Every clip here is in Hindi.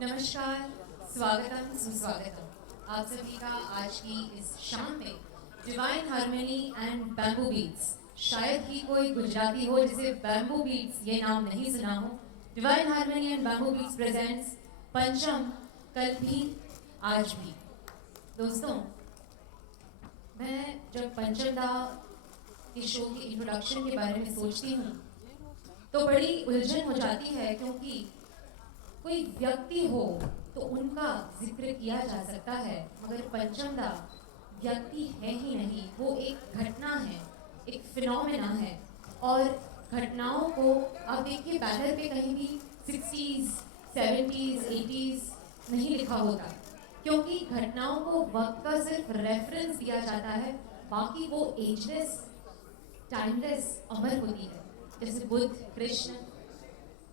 नमस्कार, स्वागतम सुस्वागतम आप सभी का आज की इस शाम में divine harmony and bamboo beats. शायद ही कोई गुजराती हो जिसे बैम्बू बीट्स ये नाम नहीं सुना हो। Divine harmony and bamboo beats presents Pancham, कल भी आज भी। दोस्तों, मैं जब पंचम दा के शो के इंट्रोडक्शन के बारे में सोचती हूँ तो बड़ी उलझन हो जाती है, क्योंकि कोई व्यक्ति हो तो उनका जिक्र किया जा सकता है, मगर पंचम दा व्यक्ति है ही नहीं, वो एक घटना है, एक फिनोमेना है। और घटनाओं को आप देखिए, बैनर पे कहीं भी 60s, 70s, 80s नहीं लिखा होता, क्योंकि घटनाओं को वक्त का सिर्फ रेफरेंस दिया जाता है, बाकी वो एजलेस, टाइमलेस, अमर होती है। जैसे Buddha, Krishna,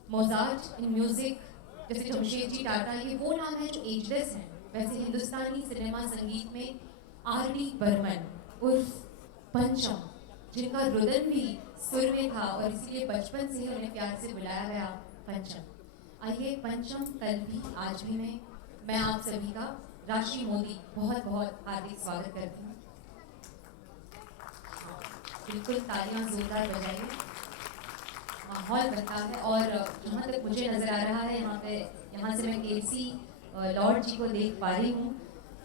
Mozart in music, जैसे जमशेदजी टाटा, ये वो नाम है जो एजलेस हैं। वैसे हिंदुस्तानी सिनेमा संगीत में R.D. बर्मन उर्फ पंचम, जिनका रुदन भी सुर में था और इसलिए बचपन से ही उन्हें प्यार से बुलाया गया पंचम। आइए पंचम, कल भी आज भी में मैं आप सभी का, राशि मोदी, बहुत बहुत हार्दिक स्वागत करती हूँ। बिल्कुल तालियां जोरदार बजाइए, माहौल बनता है। और जहाँ तक मुझे नज़र आ रहा है, यहाँ से मैं केसी लॉर्ड जी को देख पा रही हूँ,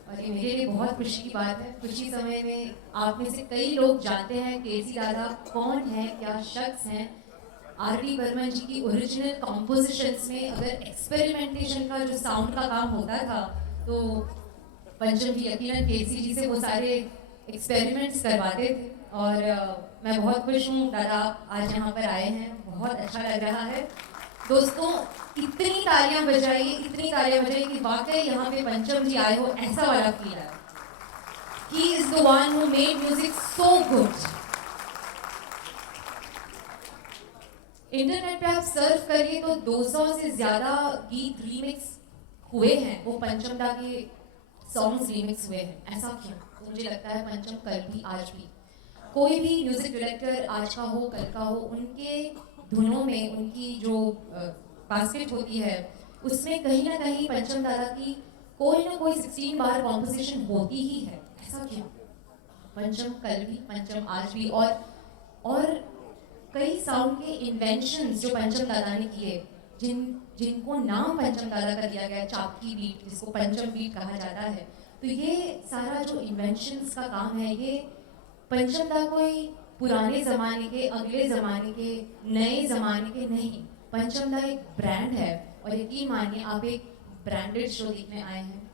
और ये मेरे लिए बहुत खुशी की बात है। कुछ ही समय में आप में से कई लोग जानते हैं केसी दादा कौन है, क्या शख्स हैं। R.D. बर्मन जी की ओरिजिनल कॉम्पोजिशंस में अगर एक्सपेरिमेंटेशन का जो साउंड का काम होता था, तो पंचम जी यकीनन केसी जी से वो सारे एक्सपेरिमेंट्स करवाते थे। और मैं बहुत खुश हूँ दादा आज यहाँ पर आए हैं, बहुत अच्छा लग रहा है। दोस्तों, इतनी तालियां बजाइए कि वाकई यहाँ पे पंचम जी आए हो ऐसा वाला फील है। He is the one who made music so good. Internet पे आप सर्च करिए तो 200 से ज़्यादा गीत रीमिक्स हुए हैं, वो पंचम दा के सॉन्ग्स रीमिक्स हुए हैं। ऐसा क्यों? तो मुझे लगता है पंचम, कल भी आज भी, कोई भी म्यूजिक डायरेक्टर आज का हो कल का हो, उनके धुनों में उनकी जो बास्केट होती है उसमें कहीं ना कहीं पंचम दादा की कोई ना कोई 16 बार कॉम्पोजिशन होती ही है। ऐसा क्यों? पंचम, कल भी, पंचम, आज भी। और कई साउंड के इन्वेंशंस जो पंचम दादा ने किए, जिनको नाम पंचम दादा का दिया गया, चापकी बीट, जिसको पंचम बीट कहा जाता है। तो ये सारा जो इन्वेंशंस का काम है, ये पंचम दा कोई पुराने ज़माने के, अगले ज़माने के, नए ज़माने के नहीं, पंचम दा एक ब्रांड है। और यकीन मानिए, आप एक ब्रांडेड शो देखने आए हैं।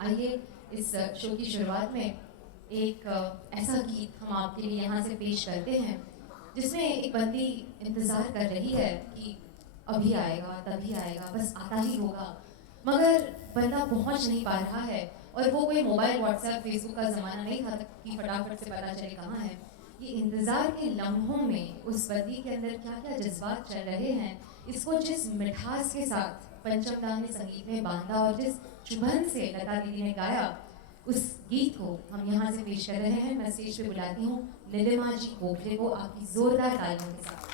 आइए इस शो की शुरुआत में एक ऐसा गीत हम आपके लिए यहाँ से पेश करते हैं, जिसमें एक बंदी इंतज़ार कर रही है कि अभी आएगा, तभी आएगा, बस आता ही होगा। मगर बंदा पहुंच नहीं पा रहा है, और वो कोई मोबाइल व्हाट्सएप फेसबुक का ज़माना नहीं था कि फटाफट से पता चले कहाँ है। ये इंतज़ार के लम्हों में उस बंदी के अंदर क्या क्या जज्बात चल रहे हैं, इसको जिस मिठास के साथ पंचम दा ने संगीत में बांधा और जिस चुभन से लता दीदी ने गाया, उस गीत को हम यहाँ से पेश कर रहे हैं। मैं स्टेज पे बुलाती हूँ नीलिमा जी गोखले को आपकी जोरदार तालियों के साथ।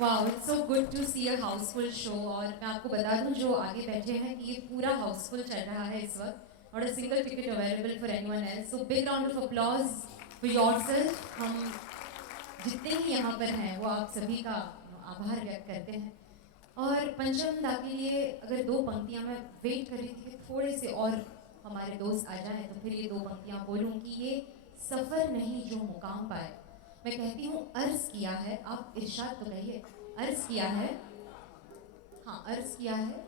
Wow, it's so good to see a housefull show. और मैं आपको बता दूं जो आगे बैठे हैं कि ये पूरा हाउसफुल चल रहा है इस वक्त, और a single ticket available for anyone else. So big round of applause for yourself. हम जितने ही यहाँ पर हैं वो आप सभी का आभार व्यक्त करते हैं। और पंचम दा के लिए अगर दो पंक्तियाँ मैं वेट कर रही थी कि थोड़े से और हमारे दोस्त आ जाएं तो फिर ये दो पंक्तियाँ बोलूँ कि ये सफ़र नहीं जो मुकाम पाए। मैं कहती हूँ अर्ज़ किया है, आप इरशाद तो कहिए। अर्ज़ किया है, हाँ अर्ज़ किया है।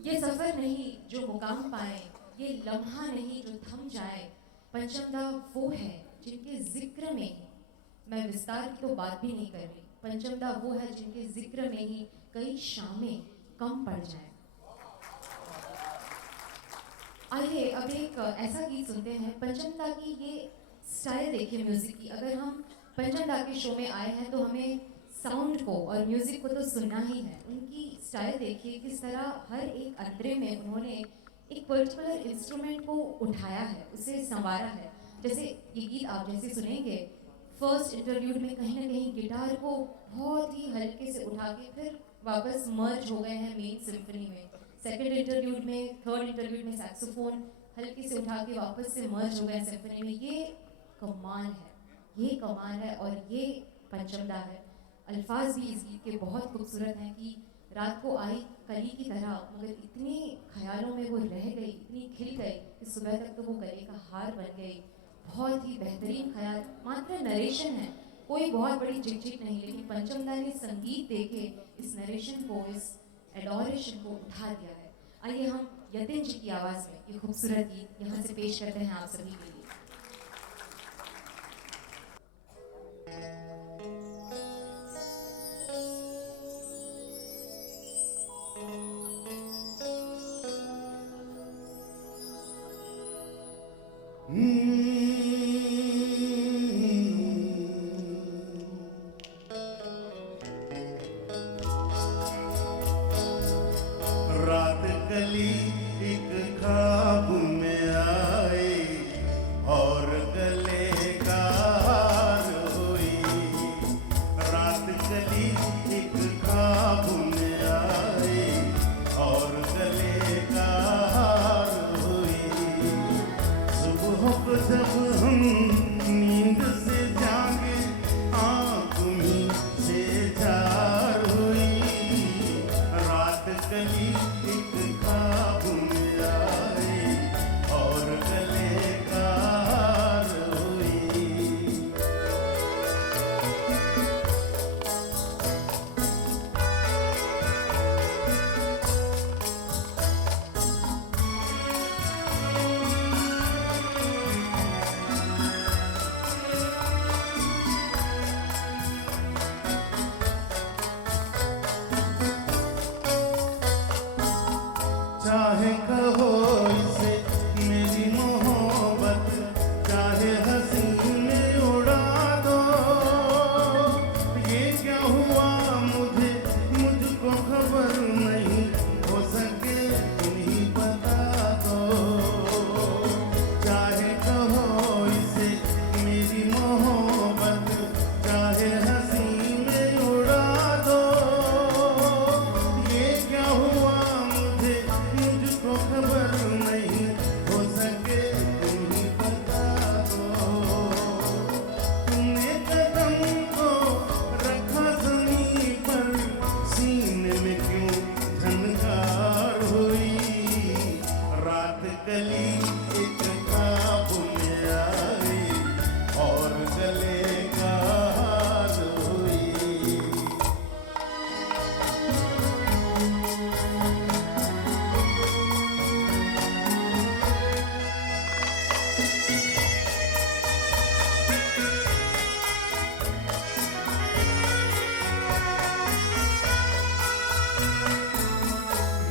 ये सफ़र नहीं जो मुकाम पाए, ये लम्हा नहीं जो थम जाए, पंचमदा वो है जिनके जिक्र में ही, मैं विस्तार की तो बात भी नहीं कर रही, पंचमदा वो है जिनके जिक्र में ही कई शामें कम पड़ जाएं। आइए अब एक ऐसा गीत सुनते हैं। पंचमदा की ये स्टाइल देखिए म्यूजिक की, अगर हम पंचमदा के शो में आए हैं तो हमें साउंड को और म्यूजिक को तो सुनना ही है। उनकी स्टाइल देखिए, किस तरह हर एक अंतरे में उन्होंने एक पर्टिकुलर इंस्ट्रूमेंट को उठाया है, उसे संवारा है। जैसे ये गीत आप जैसे सुनेंगे, फर्स्ट इंटरव्यूड में कहीं ना कहीं गिटार को बहुत ही हल्के से उठा के फिर वापस मर्ज हो गए हैं मेन सिम्फनी में। सेकंड इंटरव्यूड में, थर्ड इंटरव्यूड में सैक्सोफोन हल्के से उठा के वापस से मर्ज हो गए सिम्फनी में। ये कमाल है, ये कमाल है और ये पंचमदा है। अल्फाज भी इस गीत के बहुत खूबसूरत हैं कि रात को आई कली की तरह, मगर इतने ख्यालों में वो रह गई, इतनी खिल गई कि सुबह तक तो वो गले का हार बन गई। बहुत ही बेहतरीन ख्याल, मात्र नरेशन है, कोई बहुत बड़ी झिकझिक नहीं, लेकिन पंचमदा ने संगीत देके इस नरेशन को, इस एडोरेशन को उठा दिया है। आइए हम यतिन जी की आवाज़ में ये खूबसूरत गीत यहाँ से पेश करते हैं आप सभी के लिए। रात कली एक ख्वाब में आई और गले का हार हुई। रात कली एक ख्वाब में आई और गले का हार हुई। सुबह को जब हम नींद से जागे, आँख में से जार हुई। रात कली एक ख्वाब में आई और गले का हार हुई। चाहे कहो इसे मेरी मोहब्बत, चाहे हंसी में उड़ा दो। ये क्या हुआ मुझे, मुझको खबर नहीं, हो सके तुम ही बता दो। चाहे कहो इसे मेरी मोहब्बत, चाहे हंसी में उड़ा दो। ये क्या हुआ मुझे, मुझको खबर नहीं, हो सके तुम ही बता दो। तुमने कदम को रखा ज़मीन पर, सीने में क्यों झनकार हुई। रात कली एक ख्वाब में आई और गले का हार हुई।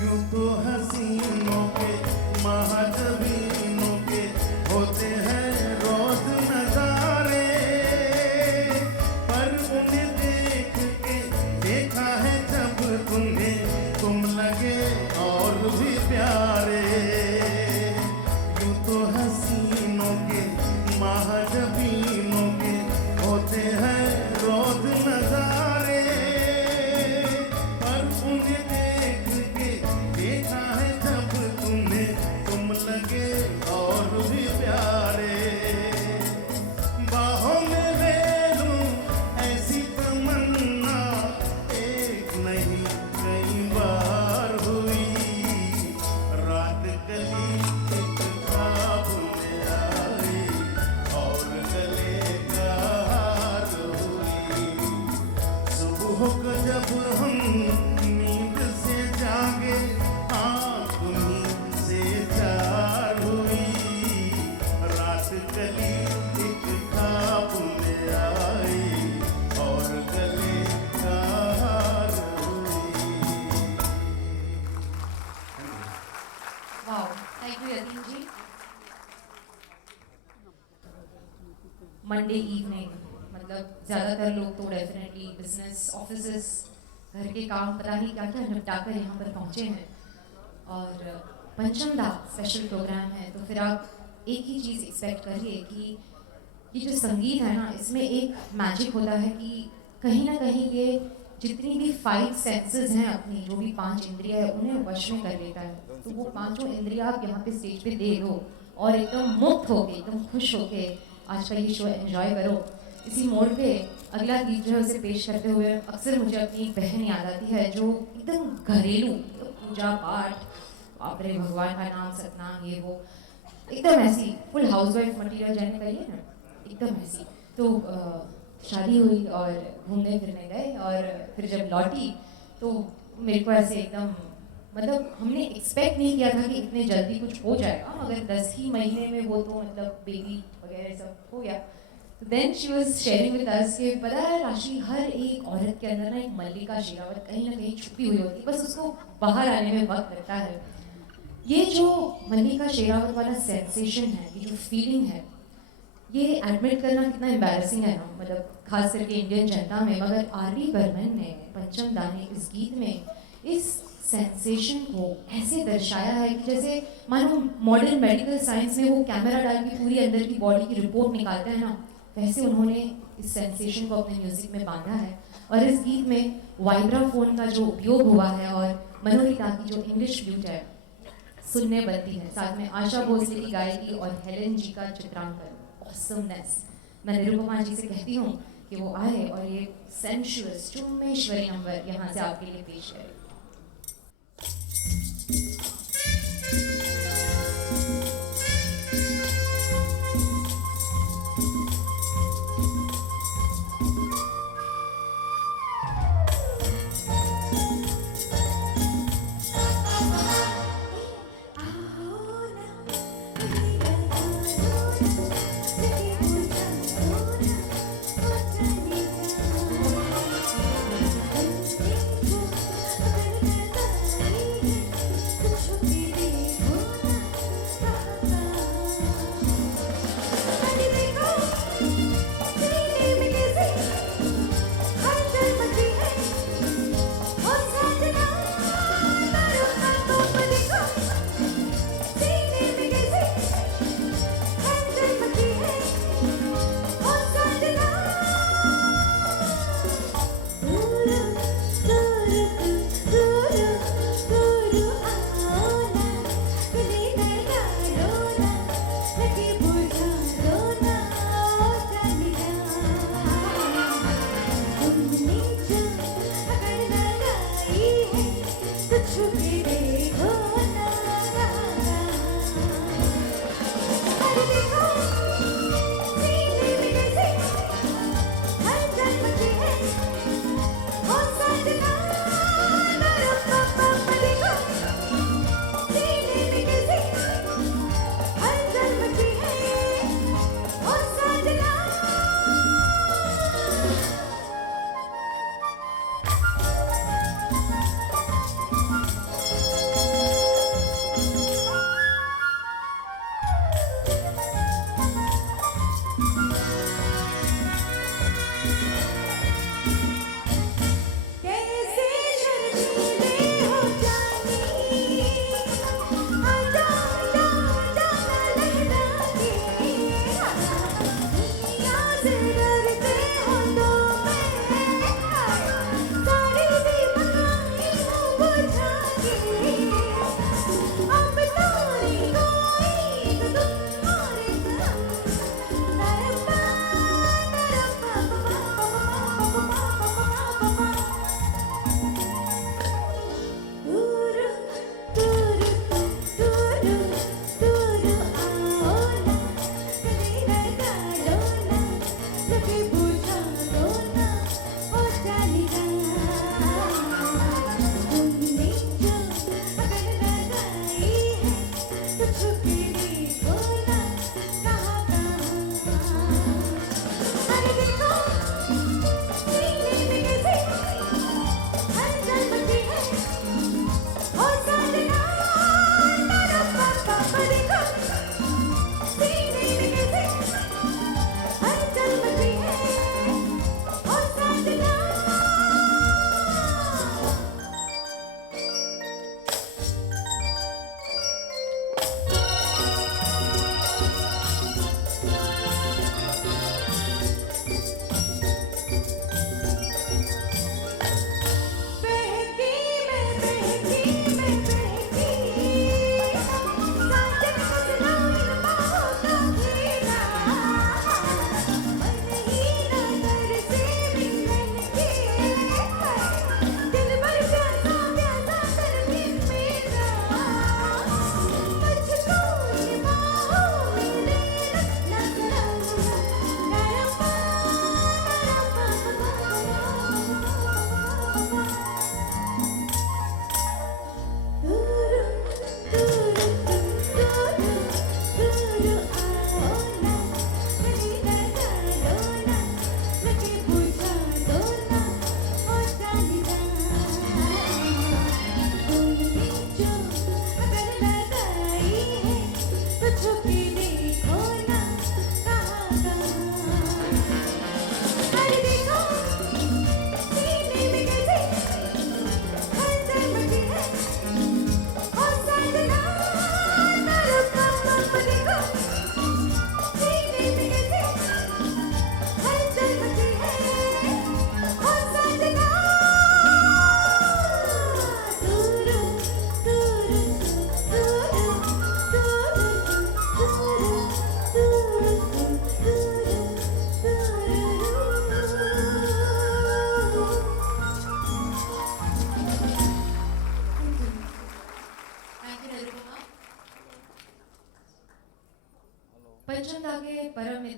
यूं तो हसीनों के, महाजबीनों के होते हैं रोज नजारे, पर उन्हें देख के देखा है जब तुम्हें, तुम लगे और भी प्यारे। यूं तो हसीनों के, महाजबीनों के होते हैं रोज नजारे, पर उन्हें देख के देखा है जब तुम्हें, तुम लगे और भी प्यारे। बाहों में ले लूं ऐसी तमन्ना, एक नहीं कई बार हुई। रात कली एक ख्वाब में आई और मंडे इवनिंग, मतलब ज़्यादातर लोग तो डेफिनेटली बिजनेस ऑफिसेस घर के काम पता नहीं क्या क्या निपटा कर यहाँ पर पहुँचे हैं और पंचम दा स्पेशल प्रोग्राम है, तो फिर आप एक ही चीज़ एक्सपेक्ट करिए कि ये जो संगीत है ना, इसमें एक मैजिक होता है कि कहीं ना कहीं ये जितनी भी 5 सेंसेस हैं अपनी, जो भी 5 इंद्रियां है, उन्हें वश में कर लेता है। तो वो 5 इंद्रियां आप यहाँ पे स्टेज पे दे दो और एकदम मुक्त होके, एकदम खुश होके आज का ये शो एंजॉय करो। इसी मोड पे अगला गीत जो है उसे पेश करते हुए अक्सर मुझे अपनी एक बहन याद आती है, जो एकदम घरेलू, पूजा पाठ, बाप रे भगवान का नाम सतनाम ये वो, एकदम ऐसी फुल हाउसवाइफ मटीरियल जाने कहिए ना, एकदम ऐसी। तो शादी हुई और घूमने फिरने गए और फिर जब लौटी तो मेरे को ऐसे एकदम, मतलब हमने एक्सपेक्ट नहीं किया था कि इतने जल्दी कुछ हो जाएगा, मगर 10 ही महीने में वो तो मतलब बेबी वगैरह सब हो गया। Then she was sharing with us कि पता है राशि, हर एक औरत के अंदर ना एक मल्लिका शेरावत कहीं ना कहीं छुपी हुई होती है, बस उसको बाहर आने में वक्त लगता है। ये जो मल्लिका शेरावत वाला सेंसेशन है, ये जो फीलिंग है, ये एडमिट करना कितना एम्बैरसिंग है ना, मतलब खास करके इंडियन जनता में, मगर आर.डी. बर्मन ने, पंचम दा ने इस गीत में इस सेंसेशन को ऐसे दर्शाया है कि जैसे मानो मॉडर्न मेडिकल साइंस में वो कैमरा डाल के पूरी अंदर की बॉडी की रिपोर्ट निकालते हैं ना, वैसे उन्होंने इस सेंसेशन को अपने म्यूजिक में बांधा है। और इस गीत में वाइब्राफोन का जो उपयोग हुआ है और मनोरिता की जो इंग्लिश फ्लूट है सुनने बनती है, साथ में आशा भोसले की गायकी और हेलेन जी का चित्रांकन, ऑसमनेस। मैं निरुपमा जी से कहती हूँ कि वो आए और ये सेंशुअस चुम्मेश्वरी नंबर यहाँ से आपके लिए पेश करें।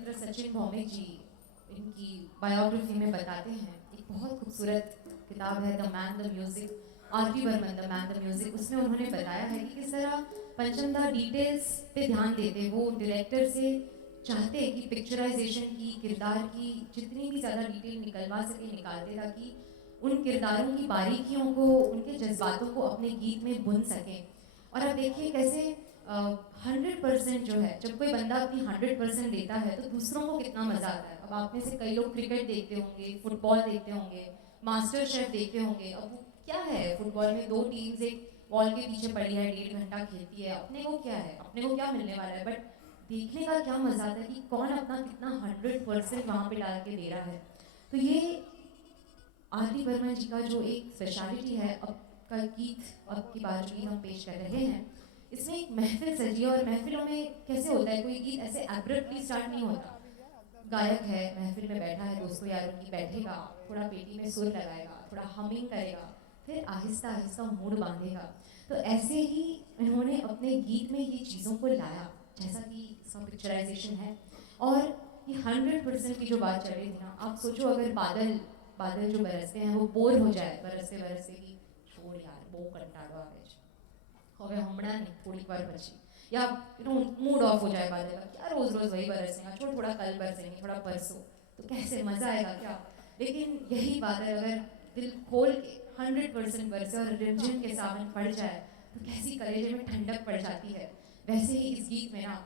मित्र सचिन भौमिक जी इनकी बायोग्राफी में बताते हैं, एक बहुत खूबसूरत किताब है the man the music, R T. Burman the man the music. उसमें उन्होंने बताया है कि किस तरह पंचम दा डिटेल्स पे ध्यान देते, वो डायरेक्टर से चाहते कि पिक्चराइजेशन की, किरदार की जितनी भी ज़्यादा डिटेल निकलवा सके निकालते, ताकि उन किरदारों की बारीकियों को, उनके जज्बातों को अपने गीत में बुन सकें। और अब देखिए कैसे 100% जो है, जब कोई बंदा अपनी 100% देता है तो दूसरों को कितना मज़ा आता है। अब आप में से कई लोग क्रिकेट देखते होंगे, फुटबॉल देखते होंगे, मास्टर शेफ देखते होंगे। अब वो क्या है, फुटबॉल में 2 टीम्स एक बॉल के पीछे पड़ी है, 1.5 घंटा खेलती है, अपने को क्या है, अपने को क्या मिलने वाला है, बट देखने का क्या मज़ा आता है कि कौन अपना कितना 100% वहाँ पे डाल के दे रहा है। तो ये आर.टी. बर्मन जी का जो एक स्पेशलिटी है, अब का गीत, अब की बार जो गीत हम पेश कर रहे हैं, इसमें एक महफिल सजी है। और महफिलों में कैसे होता है, कोई गीत ऐसे एब्रप्टली स्टार्ट नहीं होता। गायक है, महफिल में बैठा है, दोस्तों यारों की, बैठेगा, थोड़ा पेटी में सुर लगाएगा, थोड़ा हमिंग करेगा, फिर आहिस्ता आहिस्ता मूड बांधेगा। तो ऐसे ही इन्होंने अपने गीत में ये चीज़ों को लाया, जैसा कि इसका पिक्चराइजेशन है। और ये 100% की जो बात चल रही थी ना, आप सोचो अगर बादल जो बरसते हैं वो बोर हो जाए बरसते बरसते की, छोड़ यार बो कंटाड़ो आवे છે, હવે હમણાં નહીં થોડીક વાર પછી, या मूड ऑफ हो जाए बादल का, क्या रोज रोज वही बरसेगा, छोड़ थोड़ा कल बरसेंगे, थोड़ा परसों, तो कैसे मजा आएगा क्या। लेकिन यही बादल अगर दिल खोल के 100% बरसे और रिमझिम के सावन पड़ जाए तो कैसी कलेजे में ठंडक पड़ जाती है। वैसे ही इस गीत में ना